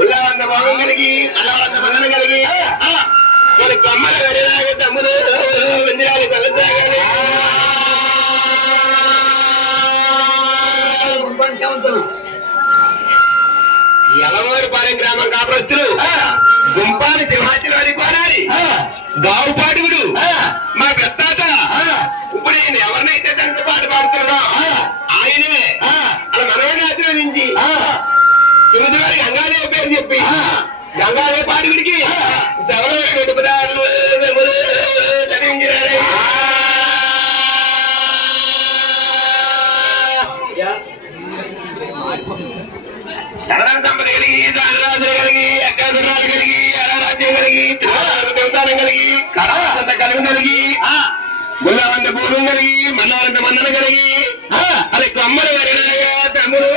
ఉల్లావంత భావం కలిగి అల్లవంత మందన కలిగి కొన్ని కొమ్మల వెరిలాగా తమ్ముడు వెందిరాలు కలసాగాలి ఎలవారిపాలెం గ్రామం కాపురస్తులు గుంపాలి సింహాచలాన్ని కోరాలి గావుపాడుగుడు మా పెద్దాత ఇప్పుడు ఈయన ఎవరినైతే కలిసి పాట పాడుతున్నాడో ఆయనే అలా మనవాడిని ఆశీర్వదించి తొమ్మిది వారి గంగాదేవి పేరు చెప్పి గంగాదేవి పాడుగుడికి శవరమైన రెండు పదాలు చదివించారు. ధనరాజ సంపద కలిగి ధనరాజులు కలిగి అగ్గాధురాలు కలిగి అరారాజ్యం కలిగి దేవతానం కలిగి కడాంత కలిగి కలిగి గుల్లవంత పూర్వం కలిగి మల్లవంత మందన కలిగి అది కమ్మలు తమ్ముడు